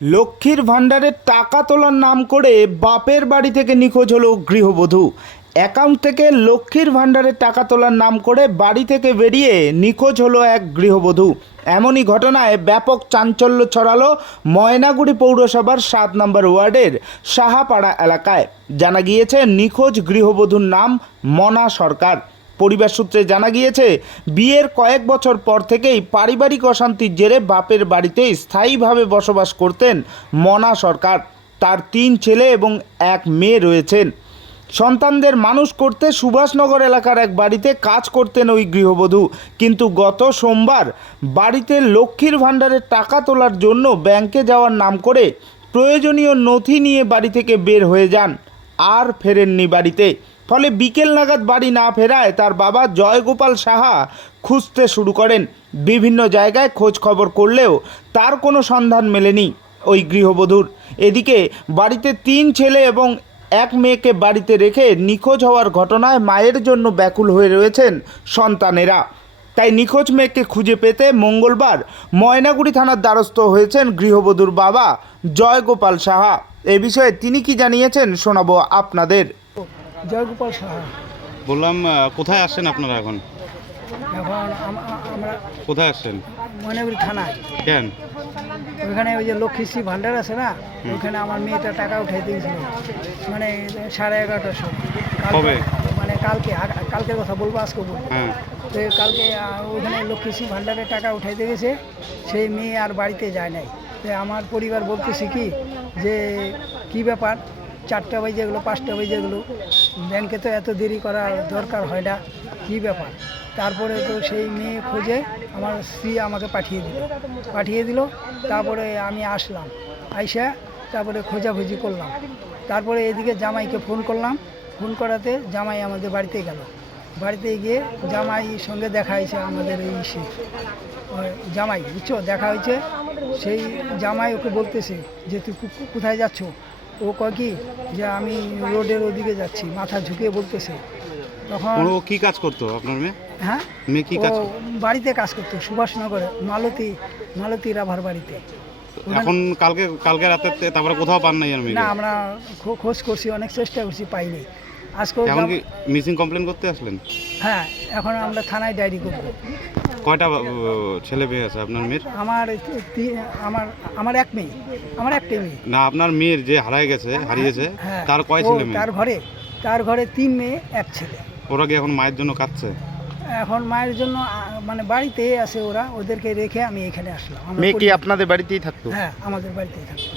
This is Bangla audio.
লক্ষ্মীর ভাণ্ডারের টাকা তোলার নাম করে বাপের বাড়ি থেকে নিখোঁজ হলো গৃহবধূ। অ্যাকাউন্ট থেকে লক্ষ্মীর ভাণ্ডারের টাকা তোলার নাম করে বাড়ি থেকে বেরিয়ে নিখোঁজ হলো এক গৃহবধূ। এমনই ঘটনায় ব্যাপক চাঞ্চল্য ছড়ালো ময়নাগুড়ি পৌরসভার 7 নম্বর ওয়ার্ডের সাহাপাড়া এলাকায়। জানা গিয়েছে নিখোঁজ গৃহবধূর নাম মনা সরকার। পরিবার সূত্রে জানা গিয়েছে বিয়ের কয়েক বছর পর থেকেই পারিবারিক অশান্তির জেরে বাপের বাড়িতে স্থায়ীভাবে বসবাস করতেন মনা সরকার। তার 3 ছেলে এবং 1 মেয়ে রয়েছেন। সন্তানদের মানুষ করতে সুভাষনগর এলাকার এক বাড়িতে কাজ করতেন ওই গৃহবধূ। কিন্তু গত সোমবার বাড়িতে লক্ষ্মীর ভাণ্ডারের টাকা তোলার জন্য ব্যাংকে যাওয়ার নাম করে প্রয়োজনীয় নথি নিয়ে বাড়ি থেকে বের হয়ে যান, আর ফেরেননি বাড়িতে। ফলে বিকেল নাগাদ বাড়ি না ফেরায় তার বাবা জয়গোপাল সাহা খুঁজতে শুরু করেন। বিভিন্ন জায়গায় খোঁজ খবর করলেও তার কোনো সন্ধান মেলেনি ওই গৃহবধূর। এদিকে বাড়িতে 3 ছেলে এবং 1 মেয়েকে বাড়িতে রেখে নিখোঁজ হওয়ার ঘটনায় মায়ের জন্য ব্যাকুল হয়ে রয়েছেন সন্তানেরা। তাই নিখোঁজ মেয়েকে খুঁজে পেতে মঙ্গলবার ময়নাগুড়ি থানার দ্বারস্থ হয়েছেন গৃহবধূর বাবা জয়গোপাল সাহা। এ বিষয়ে তিনি কি জানিয়েছেন শোনাবো আপনাদের। জয়গোপাল সাহা। বললাম কোথায় আসছেন আপনারা এখন? এখন আমরা কোথায় আসছেন? ময়নাগুড়ি থানায়। কেন? ওইখানে ওই যে লক্ষ্মীশ্রী ভাণ্ডার আছে না, ওইখানে আমার মেয়েটা টাকা উঠাই দিয়েছিল, মানে 11:30টার সময়। কবে? মানে কালকের কথা বলবো, আজকে বলবো। হ্যাঁ। তো কালকে ওইখানে লক্ষ্মীশ্রী ভাণ্ডারে টাকা উঠাইতে গেছে, সেই মেয়ে আর বাড়িতে যায় নাই। তো আমার পরিবার বলতেছে যে কি ব্যাপার, 4টা বাজে গেলো, 5টা বাজে গেলো, ব্যাংকে তো এত দেরি করা দরকার হয় না, কী ব্যাপার। তারপরে তো সেই মেয়ে খোঁজে আমার স্ত্রী আমাকে পাঠিয়ে দিল। তারপরে আমি আসলাম, আইসা তারপরে খোঁজাখুঁজি করলাম। তারপরে এদিকে জামাইকে ফোন করলাম, ফোন করাতে জামাই আমাদের বাড়িতে গেল। বাড়িতে গিয়ে জামাইয়ের সঙ্গে দেখা হয়েছে, আমাদের এই জামাই, বুঝছো, দেখা হয়েছে। সেই জামাই ওকে বলতেছে যে তুই কোথায় যাচ্ছ? ও কয় কি যে আমি রোডের ওদিকে যাচ্ছি, মাথা ঝুঁকিয়ে বলতেছে। তখন ও কি কাজ করতো আপনার মেয়ে? হ্যাঁ, মেয়ে কি কাজ? বাড়িতে কাজ করতো সুভাষনগরে, মালতী রাভার বাড়িতে। এখন কালকে রাতে তারপরে কোথাও পান নাই? না, আমরা খোঁজ করছি, অনেক চেষ্টা করছি, পাইনি। আজকে এখন কি মিসিং কমপ্লেন করতে আসলেন? হ্যাঁ, এখন আমরা থানায় ডায়েরি করব। কয়টা ছেলে মেয়ে আছে আপনার মেয়ের? আমার একটাই মেয়ে। না, আপনার মেয়ের যে হারিয়েছে, হ্যাঁ, তার কয় ছেলে মেয়ে? তার ঘরে 3 মেয়ে 1 ছেলে। ওরা কি এখন মায়ের জন্য কাঁদছে? এখন মায়ের জন্য মানে বাড়িতে আছে, ওদেরকে রেখে আমি এখানে আসলাম। মেয়ে কি আপনাদের বাড়িতেই থাকতো? হ্যাঁ, আমাদের বাড়িতেই থাকতো।